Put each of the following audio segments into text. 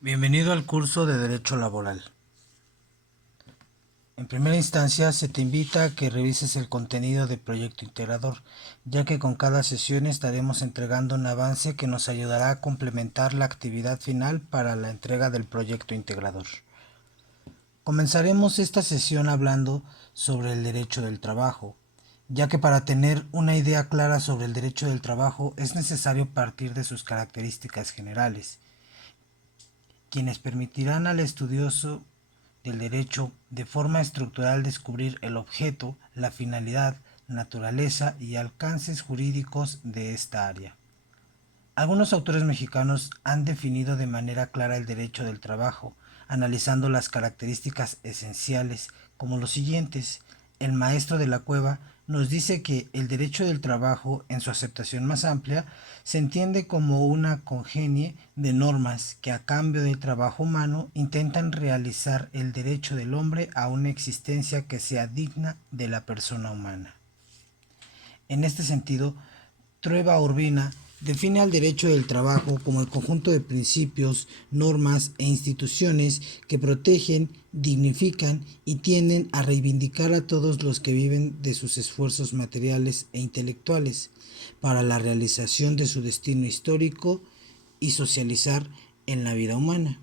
Bienvenido al curso de Derecho Laboral. En primera instancia, se te invita a que revises el contenido del proyecto integrador, ya que con cada sesión estaremos entregando un avance que nos ayudará a complementar la actividad final para la entrega del proyecto integrador. Comenzaremos esta sesión hablando sobre el derecho del trabajo, ya que para tener una idea clara sobre el derecho del trabajo es necesario partir de sus características generales, quienes permitirán al estudioso del derecho de forma estructural descubrir el objeto, la finalidad, naturaleza y alcances jurídicos de esta área. Algunos autores mexicanos han definido de manera clara el derecho del trabajo, analizando las características esenciales como los siguientes. El maestro de la Cueva nos dice que el derecho del trabajo, en su aceptación más amplia, se entiende como una congenie de normas que a cambio del trabajo humano intentan realizar el derecho del hombre a una existencia que sea digna de la persona humana. En este sentido, Trueba Urbina define al derecho del trabajo como el conjunto de principios, normas e instituciones que protegen, dignifican y tienden a reivindicar a todos los que viven de sus esfuerzos materiales e intelectuales para la realización de su destino histórico y socializar en la vida humana.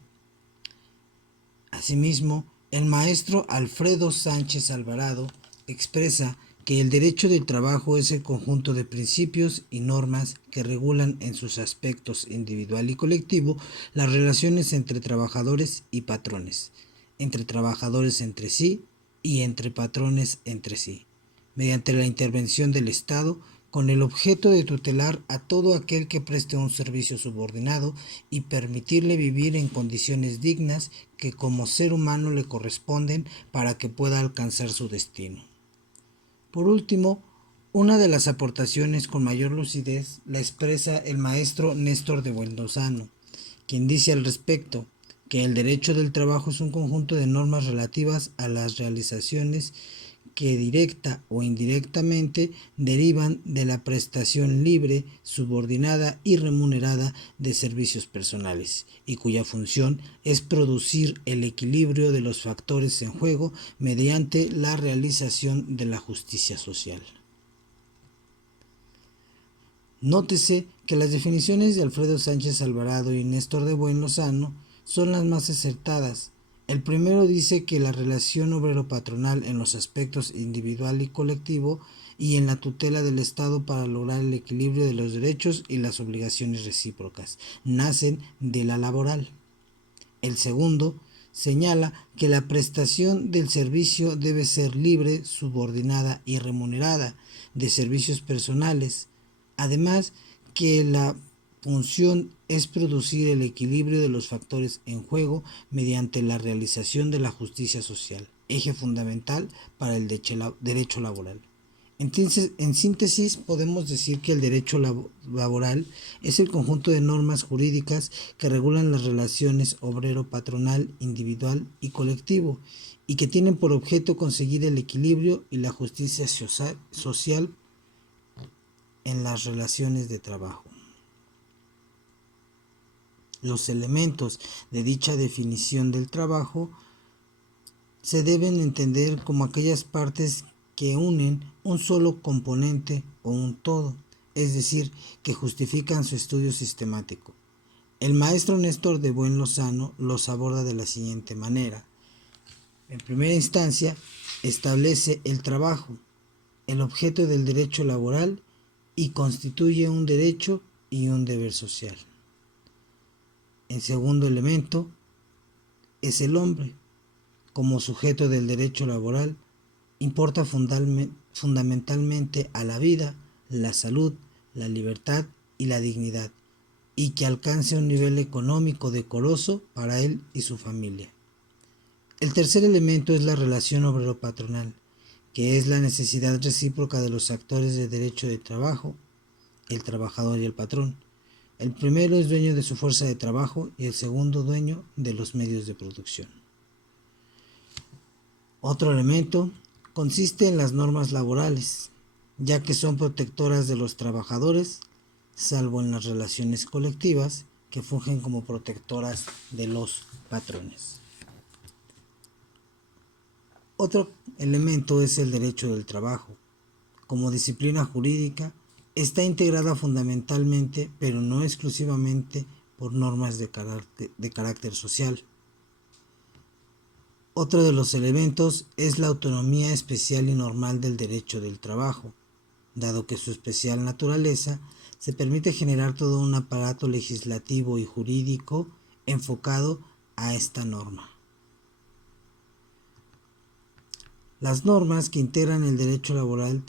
Asimismo, el maestro Alfredo Sánchez Alvarado expresa que el derecho del trabajo es el conjunto de principios y normas que regulan en sus aspectos individual y colectivo las relaciones entre trabajadores y patrones, entre trabajadores entre sí y entre patrones entre sí, mediante la intervención del Estado con el objeto de tutelar a todo aquel que preste un servicio subordinado y permitirle vivir en condiciones dignas que como ser humano le corresponden para que pueda alcanzar su destino. Por último, una de las aportaciones con mayor lucidez la expresa el maestro Néstor de Buendosano, quien dice al respecto que el derecho del trabajo es un conjunto de normas relativas a las realizaciones que directa o indirectamente derivan de la prestación libre, subordinada y remunerada de servicios personales, y cuya función es producir el equilibrio de los factores en juego mediante la realización de la justicia social. Nótese que las definiciones de Alfredo Sánchez Alvarado y Néstor de Buendosano son las más acertadas. El primero dice que la relación obrero-patronal en los aspectos individual y colectivo y en la tutela del Estado para lograr el equilibrio de los derechos y las obligaciones recíprocas nacen de la laboral. El segundo señala que la prestación del servicio debe ser libre, subordinada y remunerada de servicios personales. Además, que la función es producir el equilibrio de los factores en juego mediante la realización de la justicia social, eje fundamental para el derecho laboral. En síntesis, podemos decir que el derecho laboral es el conjunto de normas jurídicas que regulan las relaciones obrero-patronal, individual y colectivo, y que tienen por objeto conseguir el equilibrio y la justicia social en las relaciones de trabajo. Los elementos de dicha definición del trabajo se deben entender como aquellas partes que unen un solo componente o un todo, es decir, que justifican su estudio sistemático. El maestro Néstor de Buendosano los aborda de la siguiente manera. En primera instancia, establece el trabajo, el objeto del derecho laboral, y constituye un derecho y un deber social. El segundo elemento es el hombre. Como sujeto del derecho laboral, importa fundamentalmente a la vida, la salud, la libertad y la dignidad, y que alcance un nivel económico decoroso para él y su familia. El tercer elemento es la relación obrero-patronal, que es la necesidad recíproca de los actores de derecho de trabajo, el trabajador y el patrón. El primero es dueño de su fuerza de trabajo y el segundo dueño de los medios de producción. Otro elemento consiste en las normas laborales, ya que son protectoras de los trabajadores, salvo en las relaciones colectivas, que fungen como protectoras de los patrones. Otro elemento es el derecho del trabajo. Como disciplina jurídica, está integrada fundamentalmente, pero no exclusivamente, por normas de carácter social. Otro de los elementos es la autonomía especial y normal del derecho del trabajo. Dado que su especial naturaleza, se permite generar todo un aparato legislativo y jurídico enfocado a esta norma. Las normas que integran el derecho laboral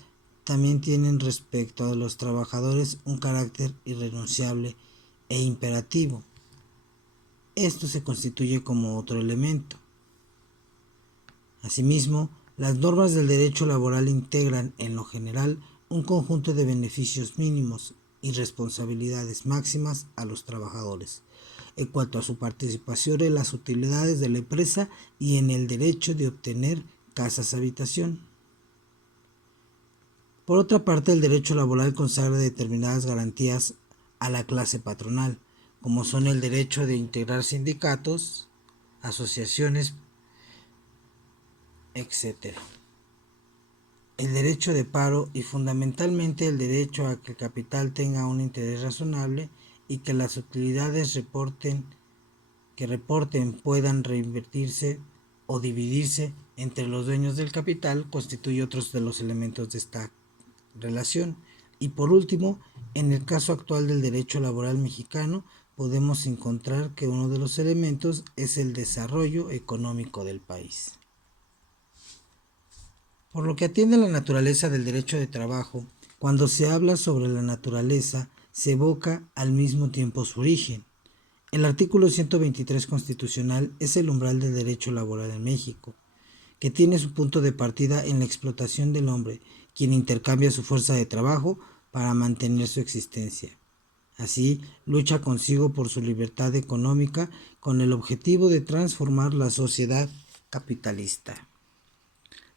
también tienen respecto a los trabajadores un carácter irrenunciable e imperativo. Esto se constituye como otro elemento. Asimismo, las normas del derecho laboral integran, en lo general, un conjunto de beneficios mínimos y responsabilidades máximas a los trabajadores, en cuanto a su participación en las utilidades de la empresa y en el derecho de obtener casas habitación. Por otra parte, el derecho laboral consagra determinadas garantías a la clase patronal, como son el derecho de integrar sindicatos, asociaciones, etc. El derecho de paro y fundamentalmente el derecho a que el capital tenga un interés razonable y que las utilidades que reporten puedan reinvertirse o dividirse entre los dueños del capital constituye otros de los elementos de esta relación. Y por último, en el caso actual del derecho laboral mexicano, podemos encontrar que uno de los elementos es el desarrollo económico del país. Por lo que atiende a la naturaleza del derecho de trabajo, cuando se habla sobre la naturaleza, se evoca al mismo tiempo su origen. El artículo 123 constitucional es el umbral del derecho laboral en México, que tiene su punto de partida en la explotación del hombre, quien intercambia su fuerza de trabajo para mantener su existencia. Así, lucha consigo por su libertad económica con el objetivo de transformar la sociedad capitalista.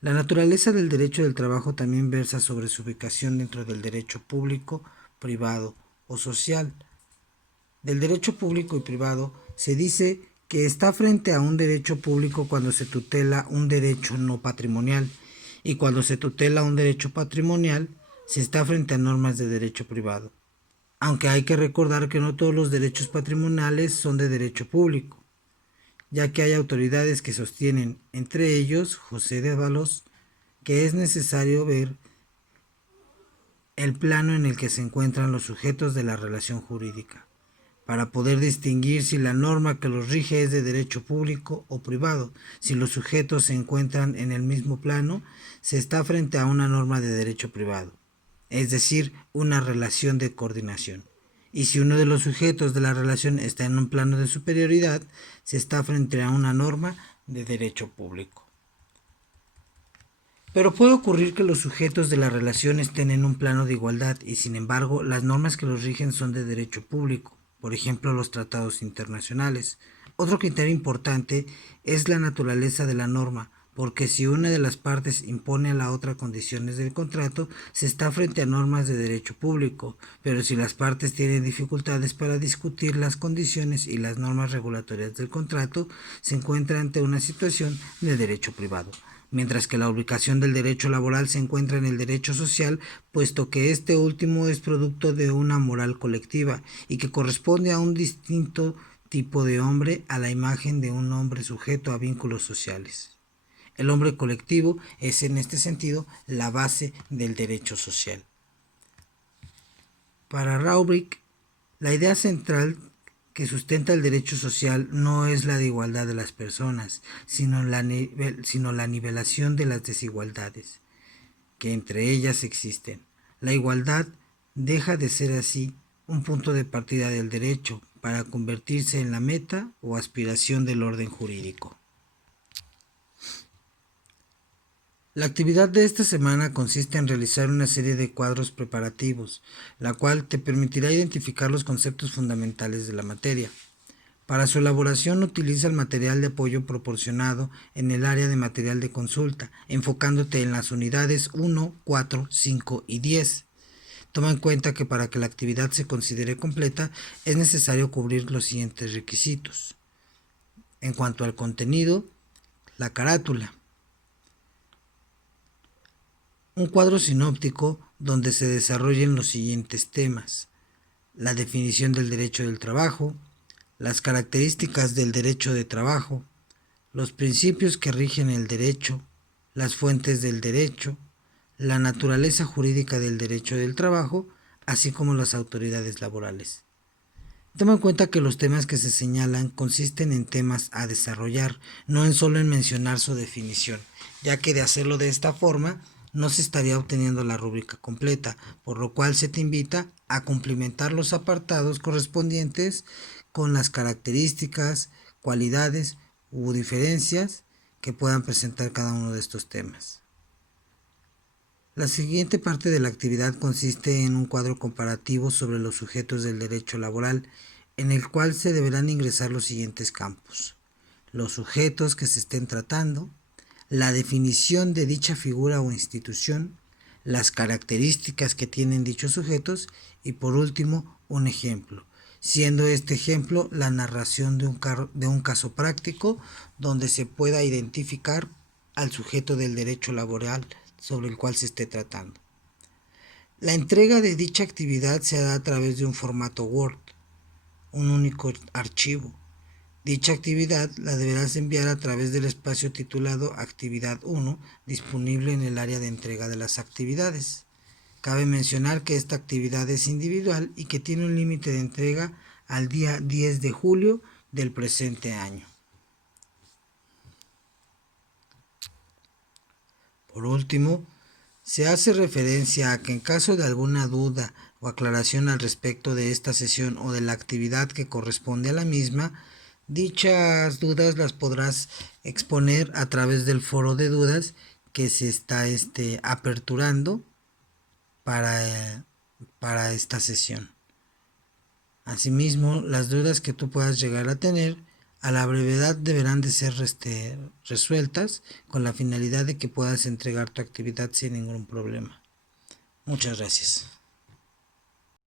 La naturaleza del derecho del trabajo también versa sobre su ubicación dentro del derecho público, privado o social. Del derecho público y privado se dice que está frente a un derecho público cuando se tutela un derecho no patrimonial, y cuando se tutela un derecho patrimonial se está frente a normas de derecho privado. Aunque hay que recordar que no todos los derechos patrimoniales son de derecho público, ya que hay autoridades que sostienen, entre ellos José de Ábalos, que es necesario ver el plano en el que se encuentran los sujetos de la relación jurídica, para poder distinguir si la norma que los rige es de derecho público o privado. Si los sujetos se encuentran en el mismo plano, se está frente a una norma de derecho privado, es decir, una relación de coordinación. Y si uno de los sujetos de la relación está en un plano de superioridad, se está frente a una norma de derecho público. Pero puede ocurrir que los sujetos de la relación estén en un plano de igualdad y, sin embargo, las normas que los rigen son de derecho público, por ejemplo, los tratados internacionales. Otro criterio importante es la naturaleza de la norma, porque si una de las partes impone a la otra condiciones del contrato, se está frente a normas de derecho público, pero si las partes tienen dificultades para discutir las condiciones y las normas regulatorias del contrato, se encuentra ante una situación de derecho privado. Mientras que la ubicación del derecho laboral se encuentra en el derecho social, puesto que este último es producto de una moral colectiva y que corresponde a un distinto tipo de hombre a la imagen de un hombre sujeto a vínculos sociales. El hombre colectivo es en este sentido la base del derecho social. Para Roerich, la idea central que sustenta el derecho social no es la de igualdad de las personas, sino la nivelación de las desigualdades que entre ellas existen. La igualdad deja de ser así un punto de partida del derecho para convertirse en la meta o aspiración del orden jurídico. La actividad de esta semana consiste en realizar una serie de cuadros preparativos, la cual te permitirá identificar los conceptos fundamentales de la materia. Para su elaboración utiliza el material de apoyo proporcionado en el área de material de consulta, enfocándote en las unidades 1, 4, 5 y 10. Toma en cuenta que para que la actividad se considere completa es necesario cubrir los siguientes requisitos. En cuanto al contenido, la carátula. Un cuadro sinóptico donde se desarrollen los siguientes temas: la definición del derecho del trabajo, las características del derecho de trabajo, los principios que rigen el derecho, las fuentes del derecho, la naturaleza jurídica del derecho del trabajo, así como las autoridades laborales. Toma en cuenta que los temas que se señalan consisten en temas a desarrollar, no en solo en mencionar su definición, ya que de hacerlo de esta forma no se estaría obteniendo la rúbrica completa, por lo cual se te invita a complementar los apartados correspondientes con las características, cualidades u diferencias que puedan presentar cada uno de estos temas. La siguiente parte de la actividad consiste en un cuadro comparativo sobre los sujetos del derecho laboral, en el cual se deberán ingresar los siguientes campos: los sujetos que se estén tratando, la definición de dicha figura o institución, las características que tienen dichos sujetos y por último un ejemplo, siendo este ejemplo la narración de un caso práctico donde se pueda identificar al sujeto del derecho laboral sobre el cual se esté tratando. La entrega de dicha actividad se hará a través de un formato Word, un único archivo. Dicha actividad la deberás enviar a través del espacio titulado Actividad 1, disponible en el área de entrega de las actividades. Cabe mencionar que esta actividad es individual y que tiene un límite de entrega al día 10 de julio del presente año. Por último, se hace referencia a que en caso de alguna duda o aclaración al respecto de esta sesión o de la actividad que corresponde a la misma, dichas dudas las podrás exponer a través del foro de dudas que se está aperturando para esta sesión. Asimismo, las dudas que tú puedas llegar a tener a la brevedad deberán de ser resueltas con la finalidad de que puedas entregar tu actividad sin ningún problema. Muchas gracias.